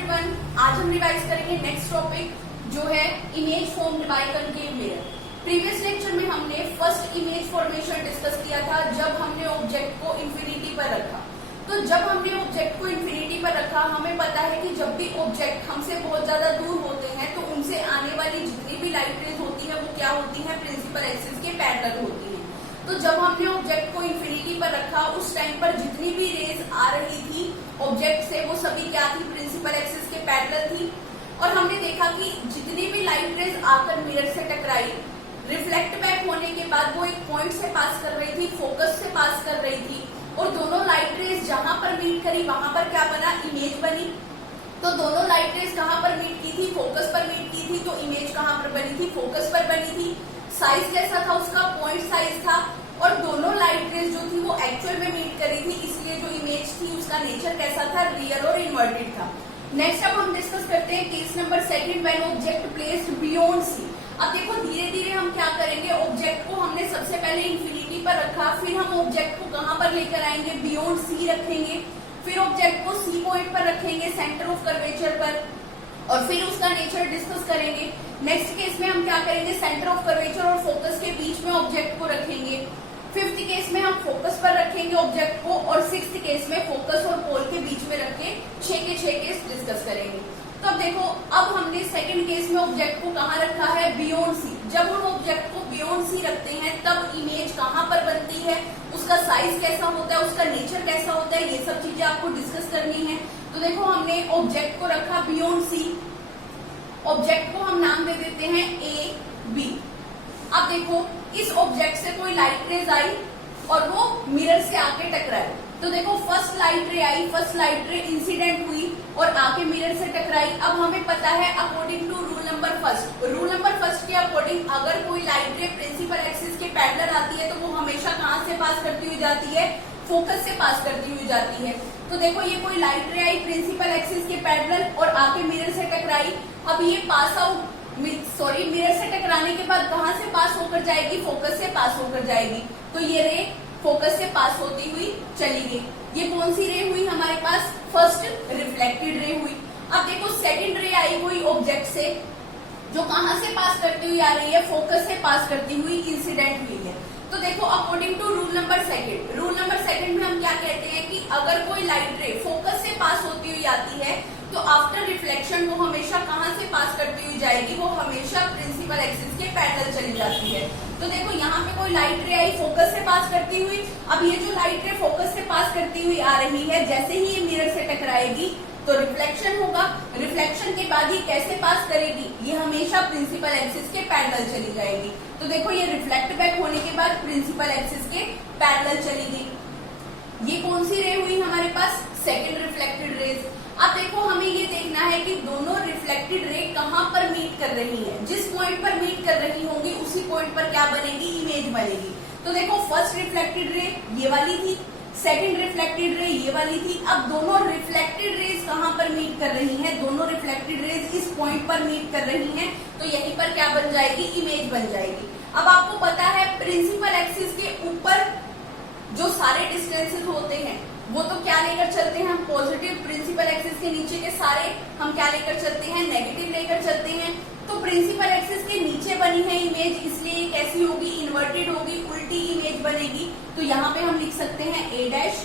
Everyone, आज हम revise करेंगे नेक्स्ट टॉपिक जो है image formed by concave mirror. Previous lecture में हमने फर्स्ट इमेज फॉर्मेशन डिस्कस किया था जब हमने ऑब्जेक्ट को इंफिनिटी पर रखा। तो जब हमने ऑब्जेक्ट को इंफिनिटी पर रखा, हमें पता है कि जब भी ऑब्जेक्ट हमसे बहुत ज्यादा दूर होते हैं तो उनसे आने वाली जितनी भी लाइट रेज होती है वो क्या होती है, प्रिंसिपल एक्सिस के पैरेलल होती है। तो जब हमने ऑब्जेक्ट को इंफिनिटी पर रखा उस टाइम पर जितनी भी रेज आ रही थी ऑब्जेक्ट से वो सभी क्या थी, प्रिंसिपल एक्सिस के पैरेलल थी। और हमने देखा कि जितनी भी लाइट रेज आकर मिरर से टकराई, रिफ्लेक्ट बैक होने के बाद वो एक पॉइंट से पास कर रही थी, फोकस से पास कर रही थी, और दोनों लाइट रेज जहां पर मीट करी वहां पर क्या बना, इमेज बनी। तो दोनों लाइट रेज कहां पर मीट की थी, फोकस पर मीट की थी, तो इमेज कहां पर बनी थी, फोकस पर बनी थी। साइज कैसा था उसका, पॉइंट साइज था, और दोनों लाइट रेज जो थी वो एक्चुअल में मीट करी थी, इसलिए जो इमेज थी उसका नेचर कैसा था, रियल और इन्वर्टेड था। नेक्स्ट अब हम डिस्कस करते हैं case number second, when object placed beyond C. अब देखो धीरे धीरे हम क्या करेंगे, ऑब्जेक्ट को हमने सबसे पहले इंफिनिटी पर रखा, फिर हम ऑब्जेक्ट को कहां पर लेकर आएंगे, बियॉन्ड सी रखेंगे, फिर ऑब्जेक्ट को सी पॉइंट पर रखेंगे, सेंटर ऑफ कर्वेचर पर, और फिर उसका नेचर डिस्कस करेंगे। नेक्स्ट केस में हम क्या करेंगे, सेंटर ऑफ कर्वेचर और फोकस के बीच में ऑब्जेक्ट को रखेंगे। फिफ्थ केस में हम फोकस पर रखेंगे ऑब्जेक्ट को, और सिक्स्थ केस में फोकस और पोल के बीच में रख के 6 के 6 केस डिस्कस करेंगे। तो अब देखो, अब हमने सेकंड केस में ऑब्जेक्ट को कहाँ रखा है, बियॉन्ड सी। जब हम ऑब्जेक्ट को बियॉन्ड सी रखते हैं तब इमेज कहाँ पर बनती है, उसका साइज कैसा होता है, उसका नेचर कैसा होता है, ये सब चीजें आपको डिस्कस करनी है। तो देखो हमने ऑब्जेक्ट को रखा बियॉन्ड सी, ऑब्जेक्ट को हम नाम दे देते हैं ए बी। अब देखो इस ऑब्जेक्ट से कोई लाइट रेज आई और वो मिरर से आके टकराई। तो देखो फर्स्ट लाइट रे आई, फर्स्ट लाइट रे इंसिडेंट हुई और आके मिरर से टकराई। अब हमें पता है according to rule number first के अकॉर्डिंग अगर कोई लाइट रे प्रिंसिपल एक्सिस के पैरेलल आती है तो वो हमेशा कहां से पास करती हुई जाती है, फोकस से पास करती हुई जाती है। तो देखो ये कोई लाइट रे आई प्रिंसिपल एक्सिस के पैरेलल और आके मिरर से टकराई। अब ये पास आउट मिरर से टकराने के बाद कहां से पास होकर जाएगी, फोकस से पास होकर जाएगी। तो ये रे फोकस से पास होती हुई चली गई। ये कौन सी रे हुई हमारे पास, फर्स्ट रिफ्लेक्टेड रे हुई। अब देखो सेकंड रे आई हुई ऑब्जेक्ट से, जो कहां से पास करती हुई आ रही है, फोकस से पास करती हुई इंसिडेंट हुई है। तो देखो according to rule number second में हम क्या कहते हैं कि अगर कोई लाइट रे फोकस से पास होती हुई आती है तो आफ्टर रिफ्लेक्शन वो हमेशा कहां से पास करती हुई जाएगी, वो हमेशा प्रिंसिपल एक्सिस के पैरेलल चली जाती है। तो देखो यहाँ पे कोई लाइट रे आई फोकस से पास करती हुई। अब ये जो लाइट रे फोकस से पास करती हुई आ रही है, जैसे ही ये मिरर से टकराएगी तो रिफ्लेक्शन होगा। रिफ्लेक्शन के बाद ये कैसे पास करेगी, ये हमेशा प्रिंसिपल एक्सिस के पैरेलल चली जाएगी। तो देखो ये रिफ्लेक्ट बैक होने के बाद प्रिंसिपल एक्सिस के पैरेलल चली गई। ये कौन सी रे हुई हमारे पास, सेकेंड रिफ्लेक्टेड रेज। अब देखो हमें ये देखना है कि दोनों रिफ्लेक्टेड रे कहां पर मीट कर रही है। जिस पॉइंट पर मीट कर रही होंगी उसी पॉइंट पर क्या बनेगी, इमेज बनेगी। तो देखो फर्स्ट रिफ्लेक्टेड रे ये वाली थी, सेकंड रिफ्लेक्टेड रे ये वाली थी। अब दोनों रिफ्लेक्टेड रेज कहां पर मीट कर रही हैं, दोनों रिफ्लेक्टेड रेज इस पॉइंट पर मीट कर रही हैं, तो यहीं पर क्या बन जाएगी, इमेज बन जाएगी। अब आपको पता है प्रिंसिपल एक्सिस के ऊपर जो सारे डिस्टेंसेस होते हैं वो तो क्या लेकर चलते हैं हम, पॉजिटिव। प्रिंसिपल एक्सिस के नीचे के सारे हम क्या लेकर चलते हैं, नेगेटिव लेकर चलते हैं। तो प्रिंसिपल एक्सिस के नीचे बनी है इमेज, इसलिए ये कैसी होगी, इन्वर्टेड होगी, उल्टी इमेज बनेगी। तो यहाँ पे हम लिख सकते हैं ए डैश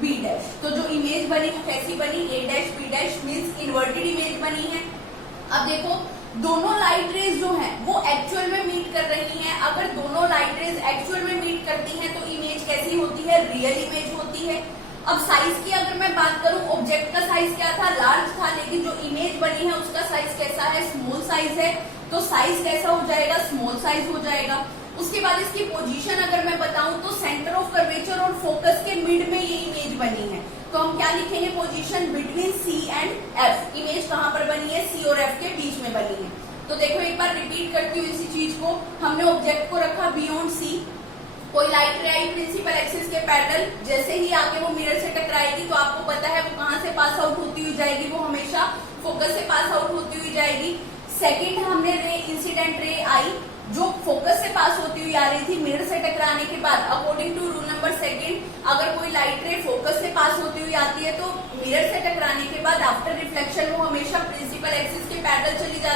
बी डैश। तो जो इमेज बनी वो कैसी बनी, A dash B dash means inverted image बनी है। अब देखो दोनों लाइट रेज जो हैं वो एक्चुअल में मीट कर रही हैं। अगर दोनों लाइट रेज एक्चुअल में मीट करती हैं तो इमेज कैसी होती है, रियल इमेज होती है। अब साइज की अगर मैं बात करूं, ऑब्जेक्ट का साइज क्या था, लार्ज था, लेकिन जो इमेज बनी है उसका साइज कैसा है, स्मॉल साइज है। तो साइज कैसा हो जाएगा, स्मॉल साइज हो जाएगा। उसके बाद इसकी पोजीशन अगर मैं बताऊं तो सेंटर ऑफ कर्वेचर और फोकस के मिड में ये इमेज बनी है। तो हम क्या लिखेंगे, position between C and F. Image कहां पर बनी है, सी और एफ के बीच में बनी है। तो देखो एक बार रिपीट करती हूँ इसी चीज को। हमने ऑब्जेक्ट को रखा बियॉन्ड सी, कोई लाइट रे आई प्रिंसिपल एक्सिस के पैरेलल, जैसे ही आके वो मिरर से टकराएगी तो आपको पता है वो कहां से पास आउट होती हुई जाएगी, वो हमेशा फोकस से पास आउट होती हुई जाएगी। सेकंड हमने रे इंसिडेंट रे आई जो फोकस से पास होती हुई आ रही थी मिरर से टकराने के बाद। According to rule number second अगर कोई लाइट रे फोकस से पास होती हुई आती है तो मिरर से टकराने के बाद आफ्टर रिफ्लेक्शन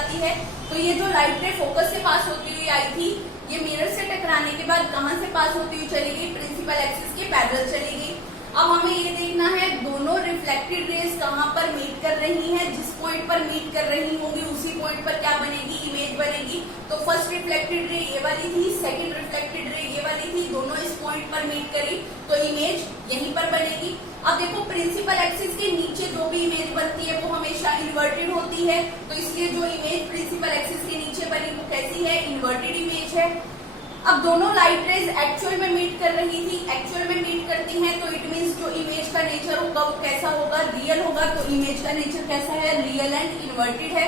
जाती है। तो ये जो लाइट रे फोकस से पास होती हुई आई थी, ये मिरर से टकराने के बाद कहां से पास होती हुई चली गई, प्रिंसिपल एक्सिस के पैरेलल चली गई। अब हमें ये देखना है दोनों रिफ्लेक्टेड रेज कहां पर मीट कर रही हैं, जिस पॉइंट पर मीट कर रही होंगी उसी पॉइंट पर क्या बनेगी, इमेज बनेगी। तो फर्स्ट रिफ्लेक्टेड रे ये वाली थी, सेकंड रिफ्लेक्टेड रे ये वाली थी, दोनों इस पॉइंट पर मीट करी तो इमेज यहीं पर बनेगी। अब देखो प्रिंसिपल एक्सिस के नीचे जो भी इमेज बनती है वो हमेशा इन्वर्टेड होती है, तो इसलिए जो इमेज प्रिंसिपल एक्सिस के नीचे बनी वो कैसी है, इन्वर्टेड इमेज है। अब दोनों लाइट रेज एक्चुअल में मीट कर रही थी, एक्चुअल में मीट करती हैं तो इट मींस जो इमेज का नेचर होगा वो कैसा होगा, रियल होगा। तो इमेज का नेचर कैसा है, रियल एंड इन्वर्टेड है।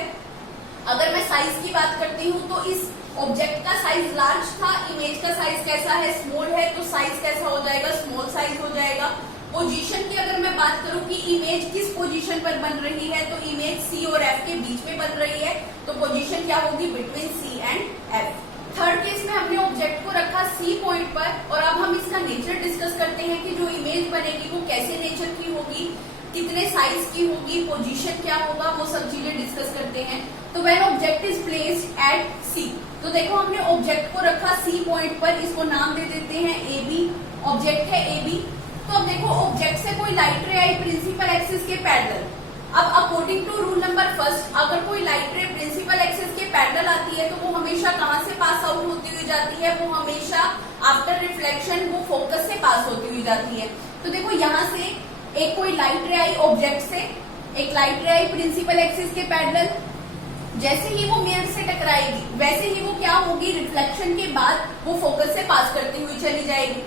अगर मैं साइज की बात करती हूँ तो इस ऑब्जेक्ट का साइज लार्ज था, इमेज का साइज कैसा है, स्मॉल है, तो साइज कैसा हो जाएगा, स्मॉल साइज हो जाएगा। पोजीशन की अगर मैं बात करूं कि इमेज किस पोजीशन पर बन रही है, तो इमेज सी और एफ के बीच में बन रही है, तो पोजीशन क्या होगी, between C and F. Third case में हमने ऑब्जेक्ट को रखा सी पॉइंट पर, और अब हम इसका नेचर डिस्कस करते हैं कि जो इमेज बनेगी वो कैसे नेचर की होगी, कितने साइज की होगी, पोजीशन क्या होगा, वो सब चीजें डिस्कस करते हैं। तो when object is placed at C, तो देखो हमने ऑब्जेक्ट को रखा सी पॉइंट पर, इसको नाम दे देते हैं ए बी, ऑब्जेक्ट है ए बी। तो अब देखो ऑब्जेक्ट से कोई लाइट रे आई प्रिंसिपल एक्सिस के पैरेलल। अब according to rule number first, अगर कोई लाइट रे प्रिंसिपल एक्सिस के पैरेलल आती है तो वो हमेशा कहां से पास आउट होती हुई जाती है, वो हमेशा आफ्टर रिफ्लेक्शन वो फोकस से पास होती हुई जाती है। तो देखो यहाँ से एक कोई लाइट रे आई ऑब्जेक्ट से, एक लाइट रे आई प्रिंसिपल एक्सिस के पैरेलल, जैसे ही वो मिरर से टकराएगी वैसे ही वो क्या होगी, रिफ्लेक्शन के बाद वो फोकस से पास करती हुई चली जाएगी।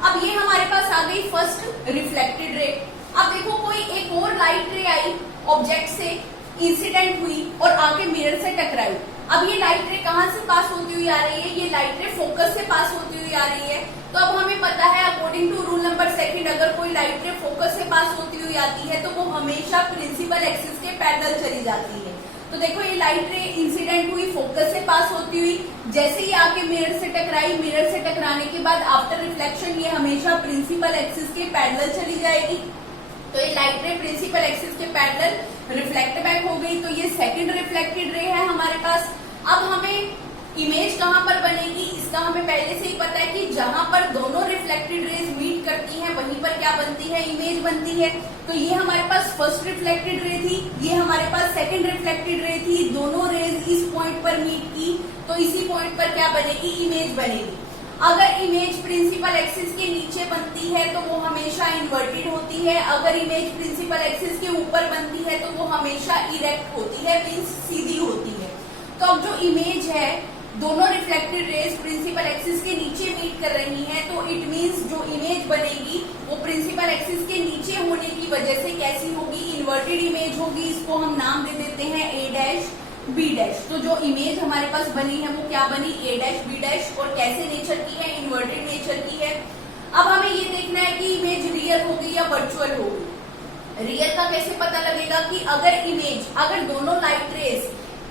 अब ये हमारे पास आ गई फर्स्ट रिफ्लेक्टेड रे। अब देखो कोई एक और लाइट रे आई ऑब्जेक्ट से, इंसिडेंट हुई और आके मिरर से टकराई। अब ये लाइट रे कहां से पास होती हुई आ रही है, ये लाइट रे फोकस से पास होती हुई आ रही है। तो अब हमें पता है according to rule number second, अगर कोई लाइट रे फोकस से पास होती हुई आती है तो वो हमेशा प्रिंसिपल एक्सिस के पैरेलल चली जाती है। तो देखो ये लाइट रे इंसिडेंट हुई, फोकस से पास होती हुई, जैसे ही आके मिरर से टकराई, मिरर से टकराने के बाद आफ्टर रिफ्लेक्शन ये हमेशा प्रिंसिपल एक्सिस के पैरेलल चली जाएगी। तो ये लाइट रे प्रिंसिपल एक्सिस के पैरेलल रिफ्लेक्ट बैक हो गई, तो ये सेकंड रिफ्लेक्टेड रे है हमारे पास। अब हमें इमेज कहां पर बनेगी, इसका हमें पहले से ही पता है कि जहां पर दोनों रिफ्लेक्टेड रेज मीट करती हैं वहीं पर क्या बनती है, इमेज बनती है। तो ये हमारे पास फर्स्ट रिफ्लेक्टेड रे थी, ये हमारे पास सेकंड रिफ्लेक्टेड रे थी, दोनों रेज इस पॉइंट पर मीट की तो इसी पॉइंट पर क्या बनेगी, इमेज बनेगी। अगर इमेज प्रिंसिपल एक्सिस के नीचे बनती है तो वो हमेशा इन्वर्टेड होती है, अगर इमेज प्रिंसिपल एक्सिस के ऊपर बनती है तो वो हमेशा इरेक्ट होती है, मीन्स सीधी होती है। तो अब जो इमेज है, दोनों रिफ्लेक्टेड रेज प्रिंसिपल एक्सिस के नीचे मीट कर रही हैं, तो इट मींस जो इमेज बनेगी वो प्रिंसिपल एक्सिस के नीचे होने की वजह से कैसी होगी, इन्वर्टेड इमेज होगी। इसको हम नाम दे देते हैं ए डैश बी डैश। तो जो इमेज हमारे पास बनी है वो क्या बनी, ए डैश बी डैश, और कैसे नेचर की है, इन्वर्टेड नेचर की है। अब हमें ये देखना है कि इमेज रियल होगी या वर्चुअल होगी। रियल का कैसे पता लगेगा कि अगर दोनों लाइट रेज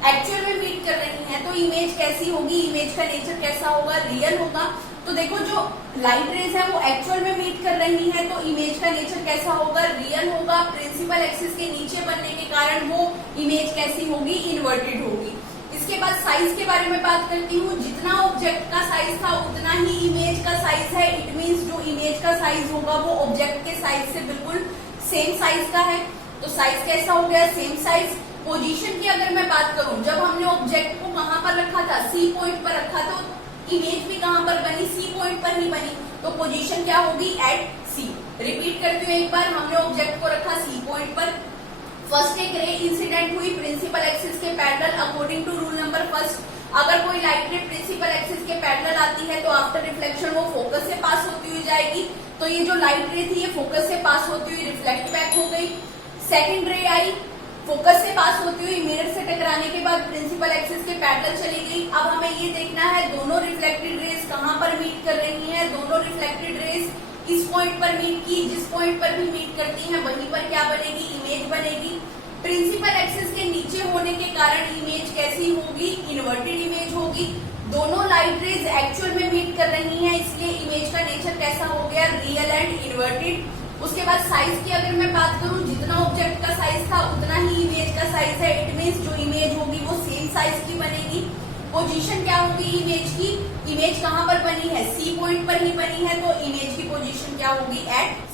एक्चुअल में मीट कर रही हैं तो इमेज कैसी होगी, इमेज का नेचर कैसा होगा, रियल होगा। तो देखो जो लाइट रेज है वो एक्चुअल में मीट कर रही है तो इमेज का नेचर कैसा होगा, रियल होगा। प्रिंसिपल एक्सिस के नीचे बनने के कारण वो इमेज कैसी होगी, इन्वर्टेड होगी। इसके बाद साइज के बारे में बात करती हूँ। जितना ऑब्जेक्ट का साइज था उतना ही इमेज का साइज है। इट मीन्स जो इमेज का साइज होगा वो ऑब्जेक्ट के साइज से बिल्कुल सेम साइज का है। तो साइज कैसा हो गया, सेम साइज। पोजीशन की अगर मैं बात करूं, जब हमने ऑब्जेक्ट को कहां पर रखा था, सी पॉइंट पर रखा, तो इमेज भी कहां पर बनी, सी पॉइंट पर ही बनी। तो पोजीशन क्या होगी, एट सी। रिपीट करती हूँ एक बार, हमने ऑब्जेक्ट को रखा सी पॉइंट पर, फर्स्ट एक रे इंसिडेंट हुई प्रिंसिपल एक्सिस के parallel. According to rule number first, अगर कोई लाइट रे प्रिंसिपल एक्सिस के पैरेलल आती है तो आफ्टर रिफ्लेक्शन वो फोकस से पास होती हुई जाएगी। तो ये जो लाइट रे थी ये फोकस से पास होती हुई रिफ्लेक्ट बैक हो गई। सेकेंड रे आई, फोकस से पास होती हुई मिरर से टकराने के बाद प्रिंसिपल एक्सिस के पैरेलल चली गई। अब हमें ये देखना है दोनों रिफ्लेक्टेड रेज कहां पर मीट कर रही हैं। दोनों रिफ्लेक्टेड रेज इस पॉइंट पर मीट की, जिस पॉइंट पर भी मीट करती हैं वहीं पर क्या बनेगी, इमेज बनेगी। प्रिंसिपल एक्सिस के नीचे होने के कारण इमेज कैसी होगी, इन्वर्टेड इमेज होगी। दोनों लाइट रेज एक्चुअल में मीट कर रही हैं, इसलिए इमेज का नेचर कैसा हो गया, रियल एंड इन्वर्टेड। उसके बाद साइज की अगर मैं बात करूं, जितना ऑब्जेक्ट का साइज था उतना ही इमेज का साइज है। इट मीन्स जो इमेज होगी वो सेम साइज की बनेगी। पोजीशन क्या होगी इमेज की, इमेज कहां पर बनी है, सी पॉइंट पर ही बनी है, तो इमेज की पोजीशन क्या होगी, एट